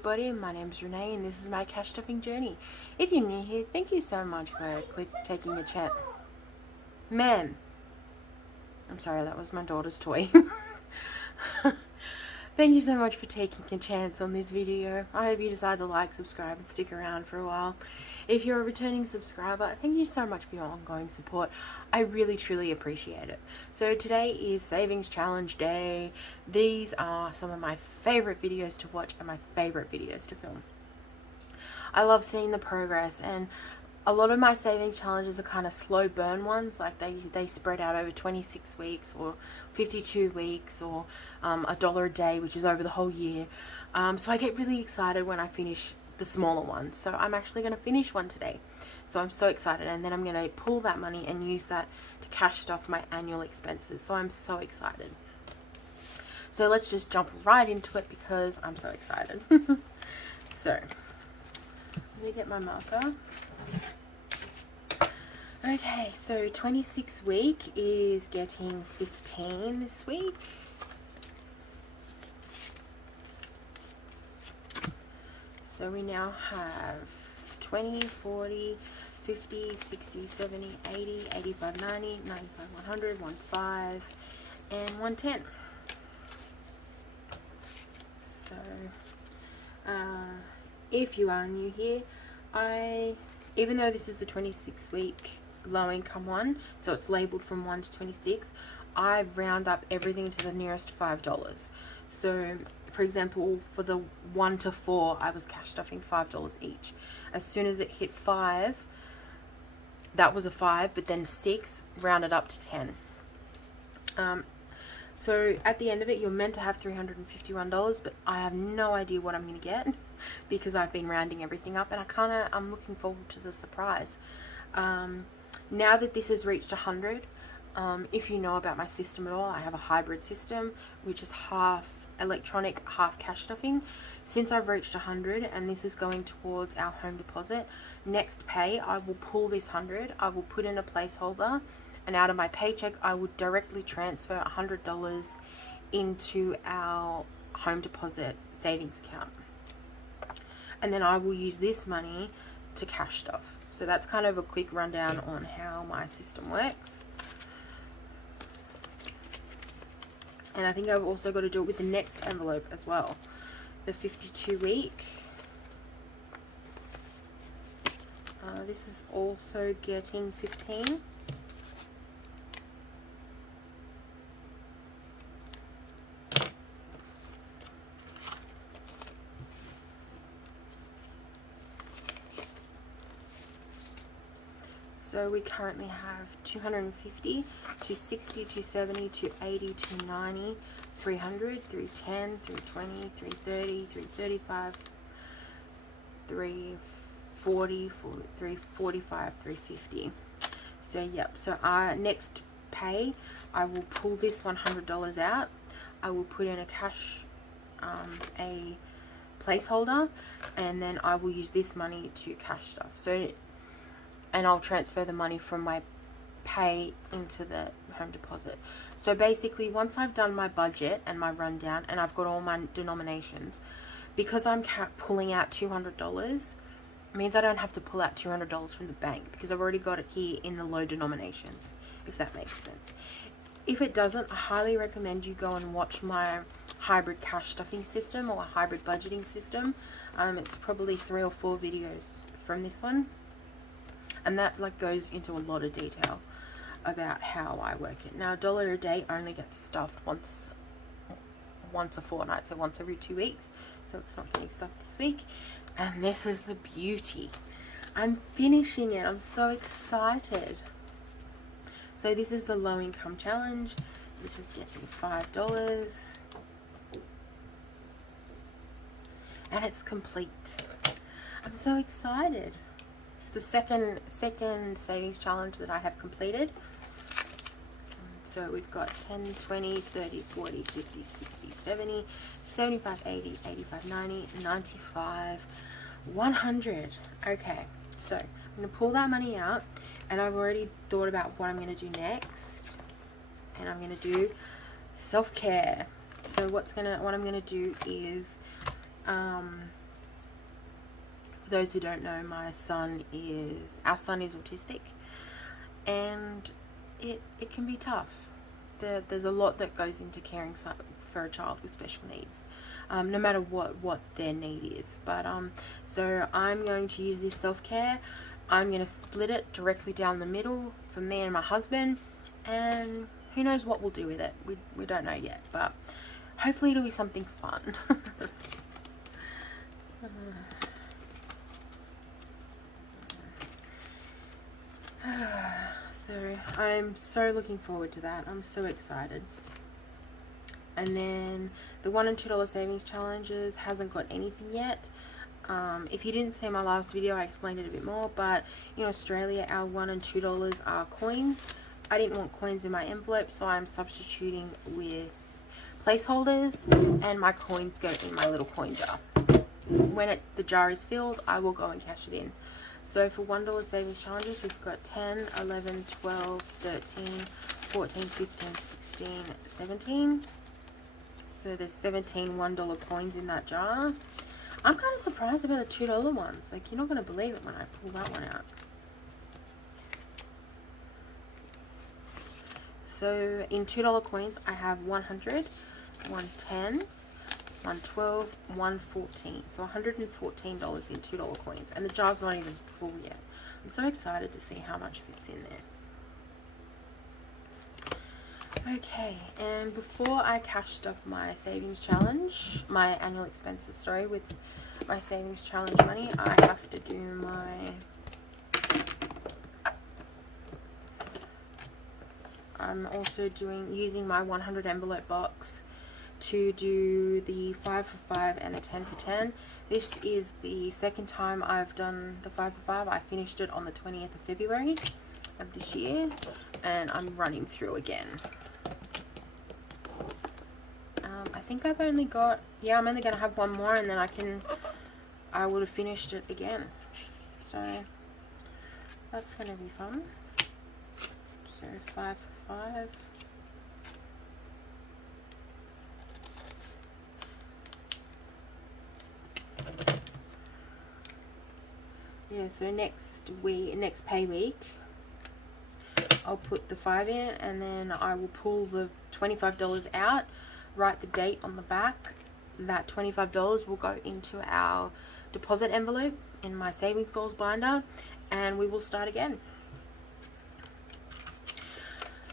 everybody, my name is Renee and this is my cash stuffing journey. If you're new here, thank you so much for taking a chance. Man, I'm sorry, that was my daughter's toy. Thank you so much for taking a chance on this video. I hope you decide to like, subscribe and stick around for a while. If you're a returning subscriber, thank you so much for your ongoing support. I really truly appreciate it. So today is Savings Challenge Day. These are some of my favorite videos to watch and my favorite videos to film. I love seeing the progress, and a lot of my savings challenges are kind of slow burn ones, like they spread out over 26 weeks or 52 weeks or $1 a day, which is over the whole year. So I get really excited when I finish the smaller ones. So I'm actually going to finish one today. So I'm so excited, and then I'm going to pull that money and use that to cash stuff my annual expenses. So I'm so excited. So let's just jump right into it because I'm so excited. So let me get my marker. Okay, so 26 week is getting 15 this week. So we now have 20, 40, 50, 60, 70, 80, 85, 90, 95, 100, 15, and 110. So, if you are new here, even though this is the 26 week low income one, so it's labeled from 1 to 26, I round up everything to the nearest $5. So for example, for the 1 to 4, I was cash stuffing $5 each. As soon as it hit 5, that was a 5, but then 6 rounded up to 10. So at the end of it, you're meant to have $351, but I have no idea what I'm going to get because I've been rounding everything up, and I'm looking forward to the surprise. Now that this has reached 100, if you know about my system at all, I have a hybrid system, which is half electronic, half cash stuffing. Since I've reached 100, and this is going towards our home deposit, next pay, I will pull this 100, I will put in a placeholder, and out of my paycheck, I would directly transfer $100 into our home deposit savings account. And then I will use this money to cash stuff. So that's kind of a quick rundown on how my system works. And I think I've also got to do it with the next envelope as well. The 52 week. This is also getting 15. So we currently have 250, 260, 270, 280, 290, 300, 310, 320, 330, 335, 340, 345, 350. So yep, so our next pay, I will pull this $100 out. I will put in a cash, a placeholder, and then I will use this money to cash stuff. So, and I'll transfer the money from my pay into the home deposit. So basically, once I've done my budget and my rundown and I've got all my denominations, because I'm pulling out $200, means I don't have to pull out $200 from the bank because I've already got it here in the low denominations, if that makes sense. If it doesn't, I highly recommend you go and watch my hybrid cash stuffing system or a hybrid budgeting system. It's probably 3 or 4 videos from this one. And that goes into a lot of detail about how I work it. Now, $1 a day only gets stuffed once a fortnight, so once every 2 weeks. So it's not getting stuffed this week. And this is the beauty. I'm finishing it. I'm so excited. So this is the low income challenge. This is getting $5. And it's complete. I'm so excited. The second savings challenge that I have completed. So we've got 10, 20, 30, 40, 50, 60, 70, 75, 80, 85, 90, 95, 100. Okay, so I'm going to pull that money out, and I've already thought about what I'm going to do next. And I'm going to do self-care. So what I'm going to do is For those who don't know, our son is autistic, and it can be tough. There's a lot that goes into caring for a child with special needs, no matter what their need is. But so I'm going to use this self-care. I'm going to split it directly down the middle for me and my husband, and who knows what we'll do with it. We don't know yet, but hopefully it'll be something fun. So I'm so looking forward to that. I'm so excited. And then the $1 and $2 savings challenges hasn't got anything yet. If you didn't see my last video, I explained it a bit more, but in Australia our $1 and $2 are coins. I didn't want coins in my envelope, so I'm substituting with placeholders, and my coins go in my little coin jar. When the jar is filled, I will go and cash it in. So for $1 savings challenges, we've got 10, 11, 12, 13, 14, 15, 16, 17. So there's 17 $1 coins in that jar. I'm kind of surprised about the $2 ones. Like, you're not going to believe it when I pull that one out. So in $2 coins, I have 100, 110, 112, 114. So $114 in $2 coins. And the jar's not even full yet. I'm so excited to see how much fits in there. Okay, and before I cashed off my savings challenge, my annual expenses, sorry, with my savings challenge money, I have to do I'm also using my 100 envelope box to do the 5 for 5 and the 10 for 10. This is the second time I've done the 5 for 5. I finished it on the 20th of February of this year, and I'm running through again. I think I've only got, I'm only going to have one more, and then I would have finished it again. So that's going to be fun. So 5 for 5. Yeah, so next pay week, I'll put the 5 in, and then I will pull the $25 out, write the date on the back. That $25 will go into our deposit envelope in my savings goals binder, and we will start again.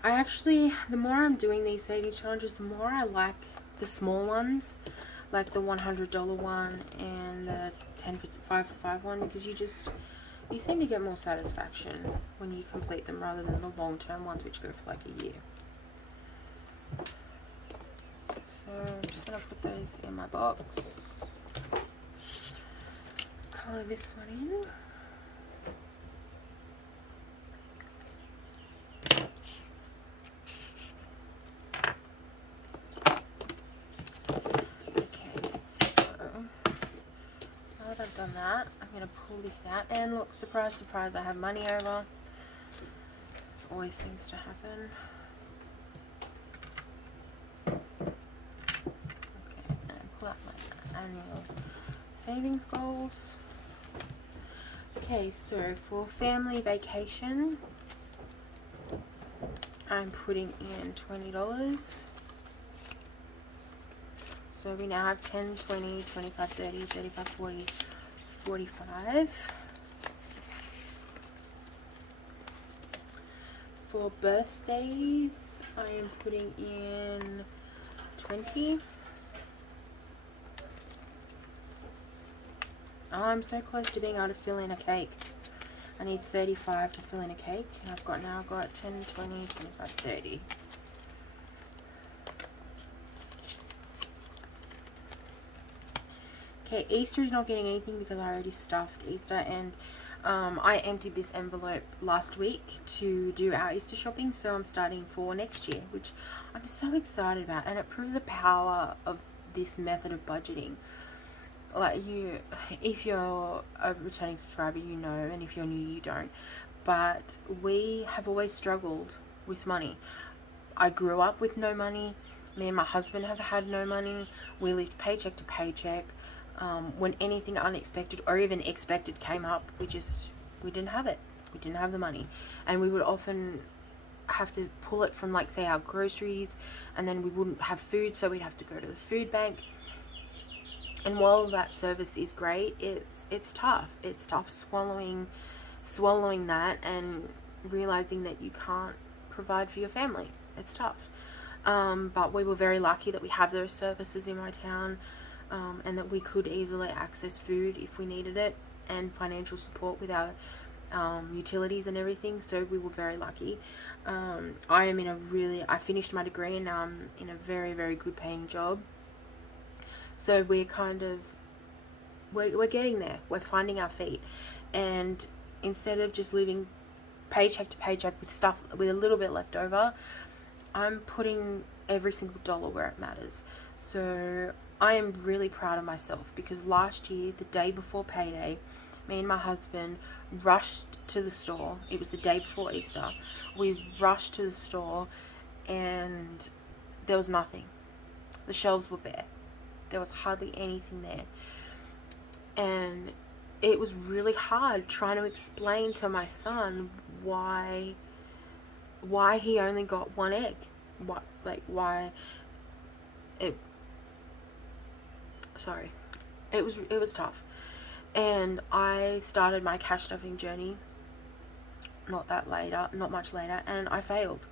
The more I'm doing these savings challenges, the more I like the small ones, like the $100 one and the 5 for 5 one, because you seem to get more satisfaction when you complete them rather than the long-term ones which go for like a year. So I'm just going to put those in my box. Color this one in. I've done that, I'm going to pull this out, and look, surprise surprise, I have money over. This always seems to happen. Okay, and pull out my annual savings goals. Okay, so for family vacation, I'm putting in $20. So we now have 10, 20, 25, 30, 35, 40, 45. For birthdays, I am putting in 20. Oh, I'm so close to being able to fill in a cake. I need 35 to fill in a cake, and I've now got 10, 20, 25, 30. Okay, Easter is not getting anything because I already stuffed Easter, and I emptied this envelope last week to do our Easter shopping, so I'm starting for next year, which I'm so excited about, and it proves the power of this method of budgeting. Like, if you're a returning subscriber, you know, and if you're new, you don't, but we have always struggled with money. I grew up with no money. Me and my husband have had no money. We lived paycheck to paycheck. When anything unexpected or even expected came up, we didn't have it. We didn't have the money, and we would often have to pull it from, like, say, our groceries, and then we wouldn't have food, so we'd have to go to the food bank. And while that service is great, it's tough. It's tough swallowing that and realizing that you can't provide for your family. It's tough. But we were very lucky that we have those services in my town, and that we could easily access food if we needed it, and financial support with our utilities and everything. So we were very lucky. I finished my degree, and now I'm in a very, very good paying job. So we're getting there. We're finding our feet. And instead of just living paycheck to paycheck with a little bit left over, I'm putting every single dollar where it matters. So I am really proud of myself, because last year, the day before payday, me and my husband rushed to the store. It was the day before Easter. We rushed to the store, and there was nothing. The shelves were bare. There was hardly anything there. And it was really hard trying to explain to my son why he only got one egg. It was tough. And I started my cash stuffing journey not much later, and I failed.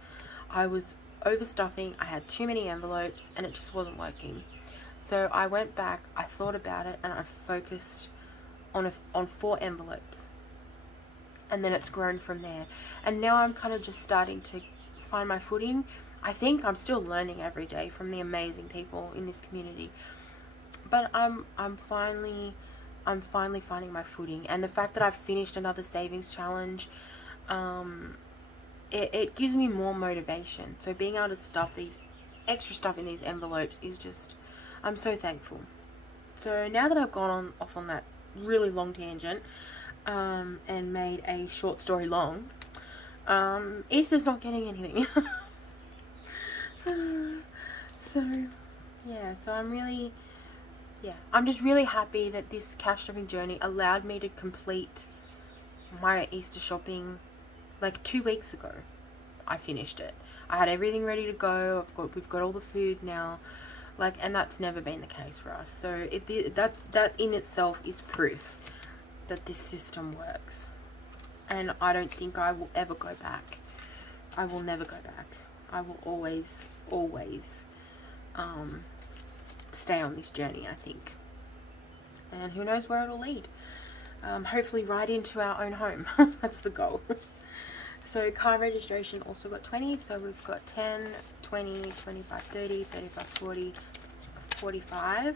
I was overstuffing. I had too many envelopes, and it just wasn't working. So I went back, I thought about it, and I focused on 4 envelopes. And then it's grown from there. And now I'm kind of just starting to find my footing. I think I'm still learning every day from the amazing people in this community. But I'm finally finding my footing. And the fact that I've finished another savings challenge, it gives me more motivation. So being able to stuff these extra stuff in these envelopes is just, I'm so thankful. So now that I've gone off on that really long tangent, and made a short story long, Easter's not getting anything. I'm just really happy that this cash stuffing journey allowed me to complete my Easter shopping like 2 weeks ago. I finished it. I had everything ready to go. We've got all the food now. And that's never been the case for us. So that in itself is proof that this system works. And I don't think I will ever go back. I will never go back. I will always stay on this journey, I think. And who knows where it'll lead. Hopefully right into our own home. That's the goal. So car registration also got 20. So we've got 10, 20, 25, 30, 35, 40, 45.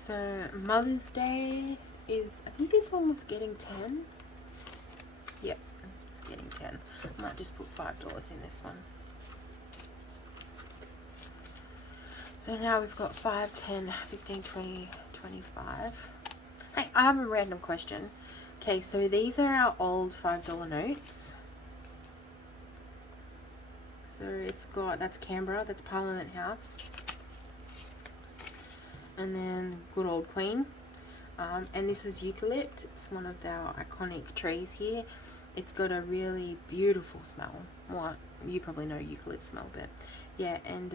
So Mother's Day is, I think this one was getting 10. Yep, it's getting 10. I might just put $5 in this one. So now we've got 5, 10, 15, 20, 25. Hey, I have a random question. Okay, so these are our old $5 notes. So it's got, that's Canberra, that's Parliament House. And then good old Queen. And this is eucalypt. It's one of our iconic trees here. It's got a really beautiful smell. Well, you probably know eucalypt smell, but yeah, and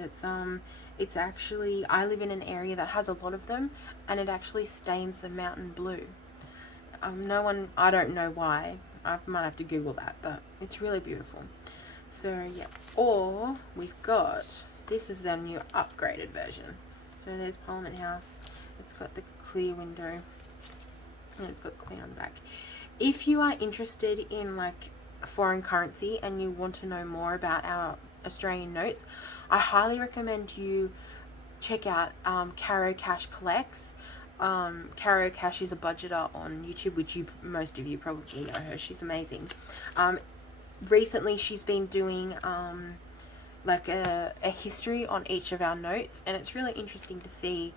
it's actually, I live in an area that has a lot of them, and it actually stains the mountain blue. I don't know why. I might have to Google that, but it's really beautiful. So yeah, or we've got, this is the new upgraded version. So there's Parliament House. It's got the clear window, and it's got the Queen on the back. If you are interested in like foreign currency and you want to know more about our Australian notes, I highly recommend you check out Caro Cash Collects. Caro Cash is a budgeter on YouTube, which most of you probably know her. She's amazing. Recently she's been doing like a history on each of our notes, and it's really interesting to see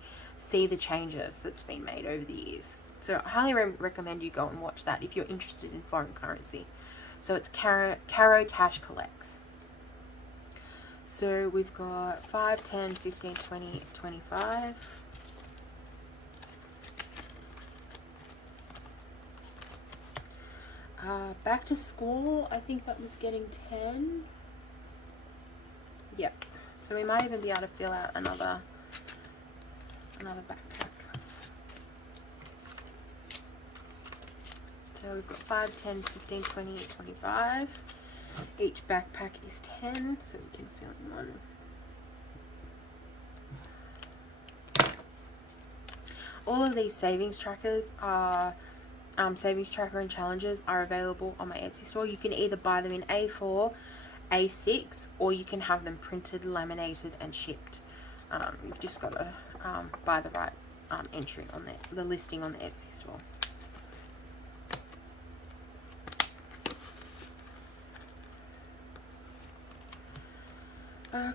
the changes that's been made over the years. So I highly recommend you go and watch that if you're interested in foreign currency. So it's Caro Cash Collects. So we've got 5, 10, 15, 20, 25. Back to school, I think that was getting 10. Yep. So we might even be able to fill out another backpack. So we've got 5, 10, 15, 20, 25. Each backpack is 10, so we can fill in one. All of these savings trackers are savings tracker and challenges are available on my Etsy store. You can either buy them in A4, A6, or you can have them printed, laminated, and shipped. You've just got to buy the right entry on the listing on the Etsy store.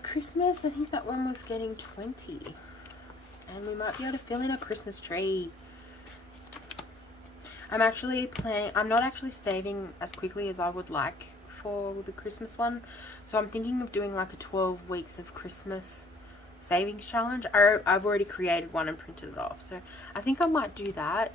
Christmas, I think that one was getting 20. And we might be able to fill in a Christmas tree. I'm not actually saving as quickly as I would like for the Christmas one. So I'm thinking of doing like a 12 weeks of Christmas savings challenge. I've already created one and printed it off. So I think I might do that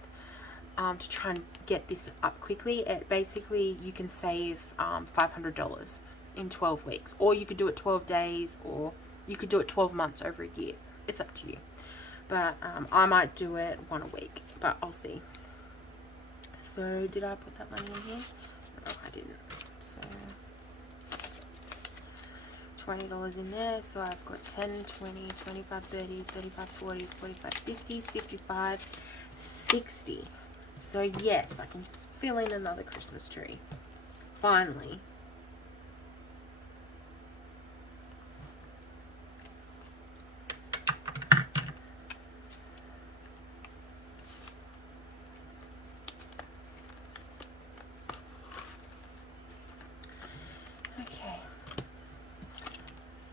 to try and get this up quickly. Basically, you can save $500 in 12 weeks. Or you could do it 12 days, or you could do it 12 months over a year. It's up to you. But I might do it one a week, but I'll see. So did I put that money in here? No, I didn't. So $20 in there. So I've got 10, 20, 25, 30, 35, 40, 45, 50, 55, 60. So yes, I can fill in another Christmas tree. Finally.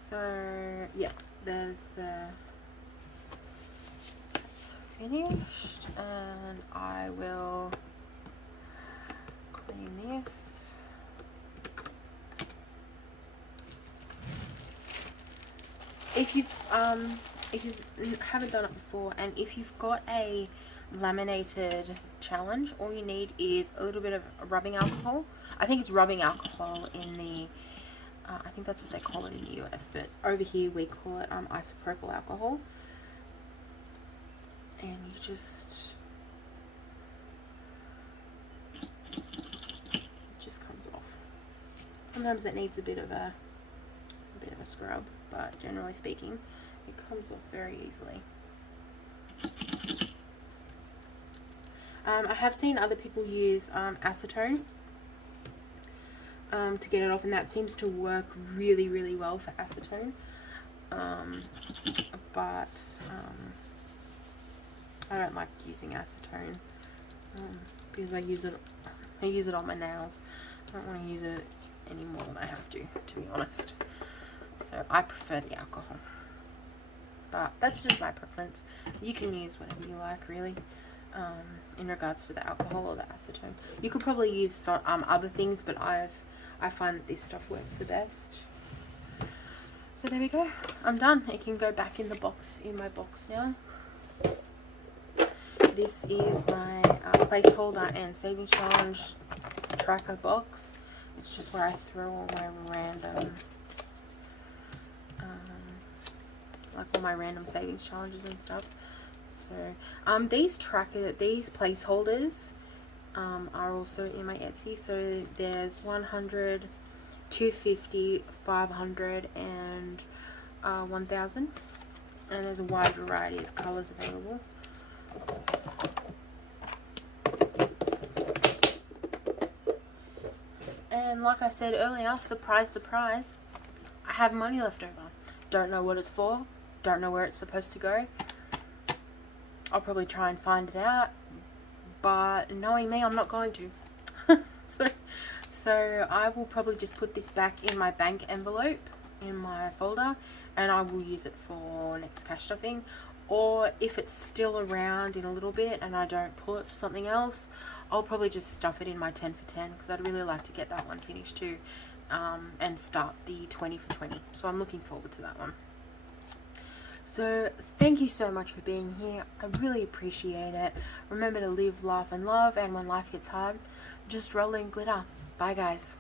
So yeah, there's that's finished, and I will clean this. If you haven't done it before, and if you've got a laminated challenge, all you need is a little bit of rubbing alcohol. I think it's rubbing alcohol in the I think that's what they call it in the US, but over here we call it isopropyl alcohol. And you just, it just comes off. Sometimes it needs a bit of a scrub, but generally speaking, it comes off very easily. I have seen other people use acetone to get it off, and that seems to work really, really well for acetone. But I don't like using acetone because I use it on my nails. I don't want to use it any more than I have to be honest. So I prefer the alcohol. But that's just my preference. You can use whatever you like, really, in regards to the alcohol or the acetone. You could probably use some, other things, but I find that this stuff works the best. So there we go. I'm done. It can go back in the box, in my box now. This is my placeholder and savings challenge tracker box. It's just where I throw all my random, like all my random savings challenges and stuff. So these placeholders are also in my Etsy. So there's 100, 250, 500, and 1000, and there's a wide variety of colors available. And like I said earlier, surprise, surprise, I have money left over. Don't know what it's for, don't know where it's supposed to go. I'll probably try and find it out, but knowing me, I'm not going to. So I will probably just put this back in my bank envelope in my folder, and I will use it for next cash stuffing. Or if it's still around in a little bit and I don't pull it for something else, I'll probably just stuff it in my 10 for 10, because I'd really like to get that one finished too. and start the 20 for 20. So I'm looking forward to that one. So thank you so much for being here. I really appreciate it. Remember to live, laugh and love, and when life gets hard, just roll in glitter. Bye guys.